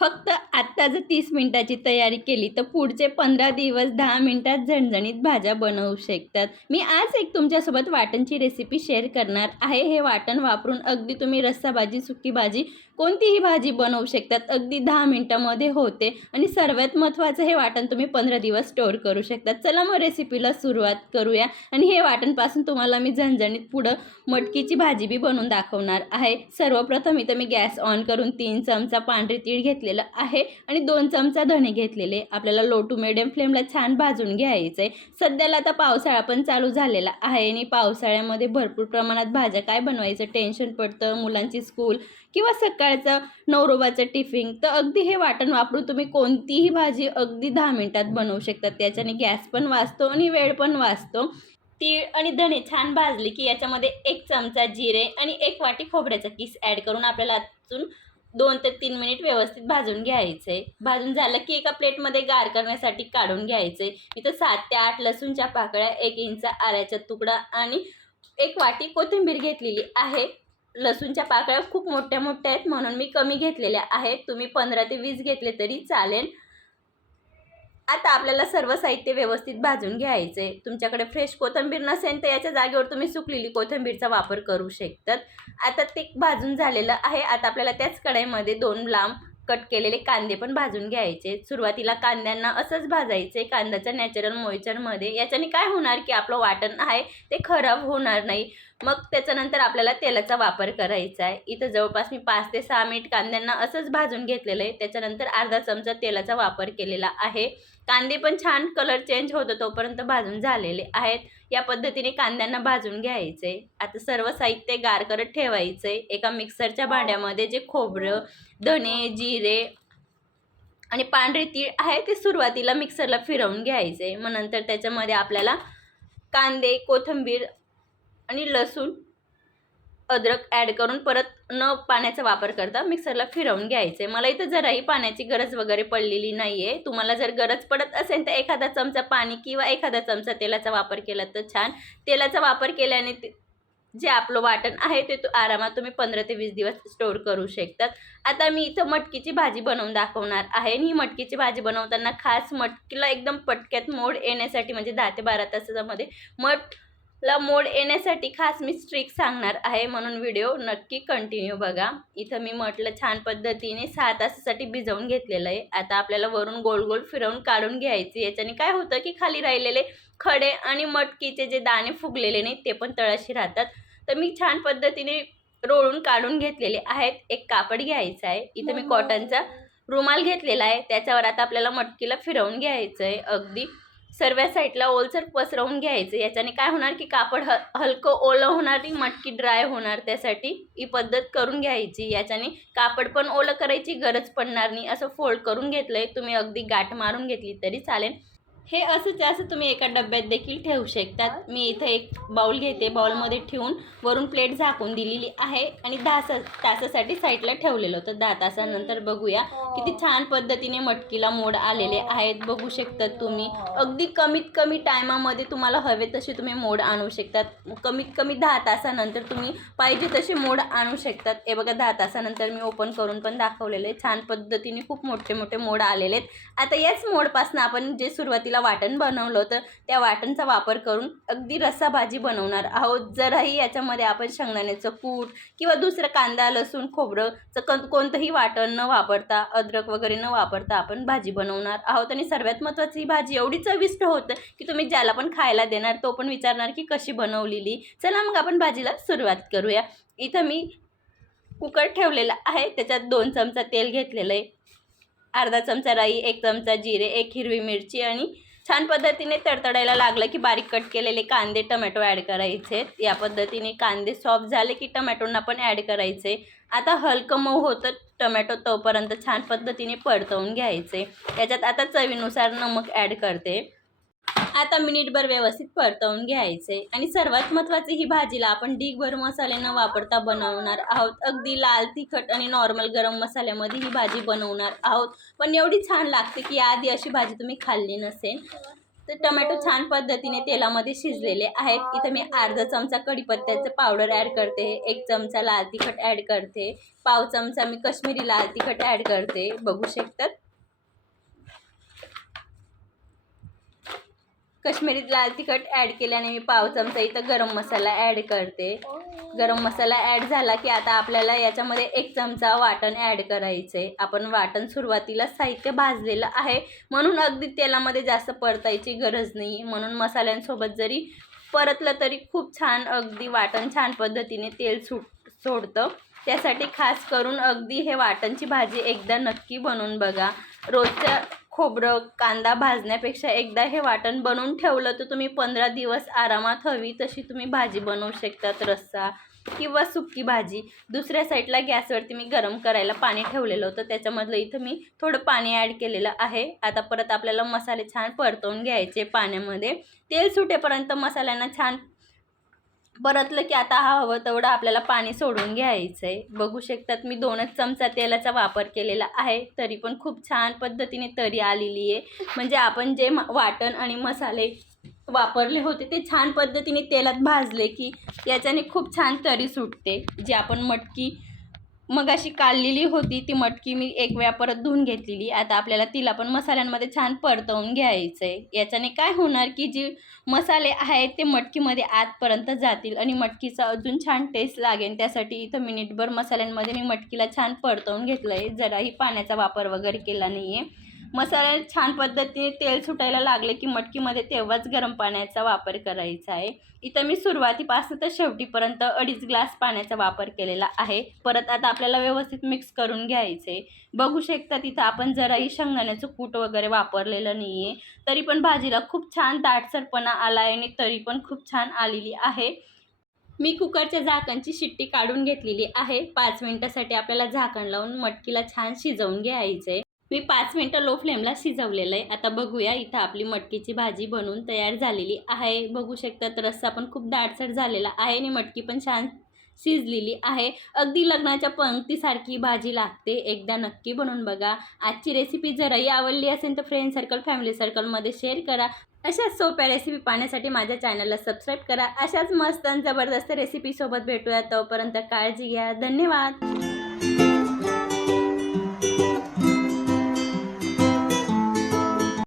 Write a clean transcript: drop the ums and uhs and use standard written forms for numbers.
फक्त आत्ता जर 30 मिनिटाची तयारी केली तर पुढचे 15 दिवस 10 मिनिटात झणझणीत भाज्या बनवू शकतात. मी आज एक तुमच्यासोबत वाटणची रेसिपी शेअर करणार आहे. हे वाटण वापरून अगदी तुम्ही रस्सा भाजी, सुकी भाजी, कोणतीही भाजी बनवू शकतात. अगदी 10 मिनिटामध्ये होते आणि सर्वात महत्त्वाचं हे वाटण तुम्ही 15 दिवस स्टोअर करू शकतात. चला मग रेसिपीला सुरुवात करूया. आणि हे वाटणपासून तुम्हाला मी झणझणीत पुढं मटकीची भाजी बी बनवून दाखवणार आहे. सर्वप्रथम इथं मी गॅस ऑन करून 3 चमचा पांढरे तीळ घेतलेलं आहे आणि 2 चमचा धणे घेतलेले. आपल्याला लो टू मिडियम फ्लेमला छान भाजून घ्यायचं आहे. सध्याला आता पावसाळा पण चालू झालेला आहे आणि पावसाळ्यामध्ये भरपूर प्रमाणात भाज्या काय बनवायचं टेन्शन पडतं. मुलांची स्कूल किंवा सकाळचं नवरोबाचं टिफिन, तर अगदी हे वाटण वापरून तुम्ही कोणतीही भाजी अगदी 10 मिनिटात बनवू शकता. त्याच्याने गॅस पण वाचतो आणि वेळ पण वाचतो. तीळ आणि धणे छान भाजले की याच्यामध्ये 1 चमचा जिरे आणि 1 वाटी खोबऱ्याचा किस ॲड करून आपल्याला अजून 2 ते 3 मिनिट व्यवस्थित भाजून घ्यायचं आहे. भाजून झालं की एका प्लेटमध्ये गार करण्यासाठी काढून घ्यायचं आहे. इथं 7 ते 8 लसूणच्या पाकळ्या, 1 इंच आल्याचा तुकडा आणि 1 वाटी कोथिंबीर घेतलेली आहे. लसूणच्या पाकळ्या खूप मोठ्या मोठ्या आहेत म्हणून मी कमी घेतलेल्या आहेत. तुम्ही 15 ते 20 घेतले तरी चालेल. आता आपल्याला सर्व साहित्य व्यवस्थित भाजून घ्यायचे. तुमच्याकडे फ्रेश कोथिंबीर नसेल तर याच्या जागेवर तुम्ही सुकलेली कोथिंबीरचा वापर करू शकतात. आता ते भाजून झालेलं आहे. आता आपल्याला त्याच कढईमध्ये 2 लांब कट केलेले कांदे पण भाजून घ्यायचे. सुरुवातीला कांद्यांना असंच भाजायचे कांद्याच्या नॅचरल मॉइश्चरमध्ये. याच्याने काय होणार की आपलं वाटण आहे ते खराब होणार नाही. मग त्याच्यानंतर आपल्याला तेलाचा वापर करायचा आहे. इथं जवळपास मी 5 ते 6 मिनिट कांद्यांना असंच भाजून घेतलेलं आहे. त्याच्यानंतर अर्धा चमचा तेलाचा वापर केलेला आहे. कांदे पण छान कलर चेंज होतो तोपर्यंत भाजून झालेले आहेत. या पद्धतीने कांद्यांना भाजून घ्यायचे. आता सर्व साहित्य गार करत ठेवायचे. एका मिक्सरच्या भांड्यामध्ये जे खोबरं, धणे, जिरे आणि पांढरे तीळ आहे ते सुरुवातीला मिक्सरला फिरवून घ्यायचे. मग नंतर त्याच्यामध्ये आपल्याला कांदे, कोथिंबीर आणि लसूण, अद्रक ॲड करून परत न पाण्याचा वापर करता मिक्सरला फिरवून घ्यायचे. मला इथं जराही पाण्याची गरज वगैरे पडलेली नाही आहे. तुम्हाला जर गरज पडत असेल तर एखादा चमचा पाणी किंवा एखादा चमचा तेलाचा वापर केला तर छान. तेलाचा वापर केल्याने जे आपलं वाटण आहे ते आरामात तुम्ही 15 ते 20 दिवस स्टोअर करू शकतात. आता मी इथं मटकीची भाजी बनवून दाखवणार आहे. आणि ही मटकीची भाजी बनवताना खास मटकीला एकदम पटक्यात मोड येण्यासाठी म्हणजे 10 ते 12 तासामध्ये ला मोड येण्यासाठी खास मी ट्रिक सांगणार आहे, म्हणून व्हिडिओ नक्की कंटिन्यू बघा. इथं मी म्हटलं छान पद्धतीने 6 तासासाठी भिजवून घेतलेलं आहे. आता आपल्याला वरून गोल गोल फिरवून काढून घ्यायचे. याच्याने काय होतं की खाली राहिलेले खडे आणि मटकीचे जे दाणे फुगलेले नाहीत ते पण तळाशी राहतात. तर मी छान पद्धतीने रोळून काढून घेतलेले आहेत. एक कापड घ्यायचं आहे. इथं मी कॉटनचा रुमाल घेतलेला आहे. त्याच्यावर आता आपल्याला मटकीला फिरवून घ्यायचं आहे. अगदी सर्व साईडला ओलसर पसरवून घ्यायचं. याच्याने काय होणार की कापड हलकं ओलं होणार, मटकी ड्राय होणार. त्यासाठी ही पद्धत करून घ्यायची. याच्याने कापड पण ओलं करायची गरज पडणार नाही. असं फोल्ड करून घेतलंय. तुम्ही अगदी गाठ मारून घेतली तरी चालेल. हे असं तुम्ही एका डब्यात देखील ठेवू शकतात. मी इथे एक बाउल घेते. बाउलमध्ये ठेवून वरून प्लेट झाकून दिलेली आहे आणि 10 तासासाठी साईडला ठेवलेलं होतं. 10 तासानंतर बघूया किती छान पद्धतीने मटकीला मोड आलेले आहेत. बघू शकतात तुम्ही. अगदी कमीत कमी टायमामध्ये तुम्हाला हवे तसे तुम्ही मोड आणू शकतात. कमीत कमी 10 तासानंतर तुम्ही पाहिजे तसे मोड आणू शकतात. हे बघा 10 तासानंतर मी ओपन करून पण दाखवलेलं आहे. छान पद्धतीने खूप मोठे मोठे मोड आलेले आहेत. आता याच मोडपासून आपण जे सुरुवातीला वाटण बनवलं होतं त्या वाटणचा वापर करून अगदी रस्सा भाजी बनवणार आहोत. जरही याच्यामध्ये आपण शेंगदाण्याचं कूट किंवा दुसरं कांदा, लसूण, खोबरंचं कोणतंही वाटण न वापरता, अद्रक वगैरे न वापरता आपण भाजी बनवणार आहोत. आणि सर्वात महत्त्वाची ही भाजी एवढी चविष्ट होतं की तुम्ही ज्याला पण खायला देणार तो पण विचारणार की कशी बनवलेली. चला मग आपण भाजीला सुरुवात करूया. इथं मी कुकर ठेवलेला आहे. त्याच्यात 2 चमचा तेल घेतलेलं आहे. अर्धा चमचा राई, 1 चमचा जिरे, 1 हिरवी मिरची आणि छान पद्धतीने तडतडायला लागलं की बारीक कट केलेले कांदे, टमॅटो ॲड करायचे. या पद्धतीने कांदे सॉफ्ट झाले की टमॅटोंना पण ॲड करायचे. आता हलकं मऊ होतं टमॅटो तोपर्यंत छान पद्धतीने परतवून घ्यायचे. याच्यात आता चवीनुसार नमक ॲड करते. आता मिनिटभर व्यवस्थित परतवून घ्यायचे. आणि सर्वात महत्त्वाचे ही भाजीला आपण ढीगभर मसाले न वापरता बनवणार आहोत. अगदी लाल तिखट आणि नॉर्मल गरम मसाल्यामध्ये ही भाजी बनवणार आहोत. पण एवढी छान लागते की आधी अशी भाजी तुम्ही खाल्ली नसेल. तर टोमॅटो छान पद्धतीने तेलामध्ये शिजलेले आहेत. इथं मी अर्धा चमचा कढीपत्त्याचं पावडर ॲड करते, 1 चमचा लाल तिखट ॲड करते, पाव चमचा मी काश्मीरी लाल तिखट ॲड करते, बघू शकतात. काश्मीरी लाल तिखट ॲड केल्याने मी पाव चमचा इथं गरम मसाला ॲड करते. गरम मसाला ॲड झाला की आता आपल्याला याच्यामध्ये 1 चमचा वाटण ॲड करायचं आहे. आपण वाटण सुरुवातीला साहित्य भाजलेलं आहे, म्हणून अगदी तेलामध्ये जास्त परतायची गरज नाही. म्हणून मसाल्यांसोबत जरी परतलं तरी खूप छान अगदी वाटण छान पद्धतीने तेल सोडतं. त्यासाठी खास करून अगदी हे वाटणची भाजी एकदा नक्की बनवून बघा. रोजच्या खोबरं कांदा भाजण्यापेक्षा एकदा हे वाटण बनवून ठेवलं तर तुम्ही 15 दिवस आरामात हवी तशी तुम्ही भाजी बनवू शकतात. रस्सा किंवा सुक्की भाजी. दुसऱ्या साईडला गॅसवरती मी गरम करायला पाणी ठेवलेलं होतं, त्याच्यामधलं इथं मी थोडं पाणी ॲड केलेलं आहे. आता परत आपल्याला मसाले छान परतवून घ्यायचे पाण्यामध्ये. तेल सुटेपर्यंत मसाल्यांना छान परतलं की आता हवं तेवढं आपल्याला पाणी सोडून घ्यायचं आहे. बघू शकतात मी 2च चमचा तेलाचा वापर केलेला आहे, तरी पण खूप छान पद्धतीने तरी आलेली आहे. म्हणजे आपण जे वाटण आणि मसाले वापरले होते ते छान पद्धतीने तेलात भाजले की याच्याने खूप छान तरी सुटते. जी आपण मटकी मगाशी काढलेली होती ती मटकी मी एक वेळा परत धुवून घेतलेली. आता आपल्याला तिला पण मसाल्यांमध्ये छान परतवून घ्यायचं आहे. याच्याने काय होणार की जी मसाले आहेत ते मटकीमध्ये आतपर्यंत जातील आणि मटकीचा अजून छान टेस्ट लागेल. त्यासाठी इथं मिनिटभर मसाल्यांमध्ये मी मटकीला छान परतवून घेतलं आहे. जराही पाण्याचा वापर वगैरे केला नाही आहे. मसाले छान पद्धतीने तेल सुटायला लागले की मटकीमध्ये तेव्हाच गरम पाण्याचा वापर करायचा आहे. इथं मी सुरुवातीपासून तर शेवटीपर्यंत 2.5 ग्लास पाण्याचा वापर केलेला आहे. परत आता आपल्याला व्यवस्थित मिक्स करून घ्यायचे. बघू शकता तिथं आपण जराही शेंगदाण्याचं कूट वगैरे वापरलेलं नाही आहे, तरी पण भाजीला खूप छान दाटसरपणा आला आहे आणि तरी पण खूप छान आलेली आहे. मी कुकरच्या झाकणची शिट्टी काढून घेतलेली आहे. 5 मिनिटासाठी आपल्याला झाकण लावून मटकीला छान शिजवून घ्यायचं आहे. मी 5 मिनिटं लो फ्लेमला शिजवलेलं आहे. आता बघूया इथं आपली मटकीची भाजी बनवून तयार झालेली आहे. बघू शकतात रस्सा पण खूप दाटसर झालेला आहे आणि मटकी पण छान शिजलेली आहे. अगदी लग्नाच्या पंक्तीसारखी भाजी लागते. एकदा नक्की बनवून बघा. आजची रेसिपी जरही आवडली असेल तर फ्रेंड सर्कल फॅमिली सर्कलमध्ये शेअर करा. अशाच सोप्या रेसिपी पाहण्यासाठी माझ्या चॅनलला सबस्क्राईब करा. अशाच मस्त आणि जबरदस्त रेसिपीसोबत भेटूया. तोपर्यंत काळजी घ्या. धन्यवाद.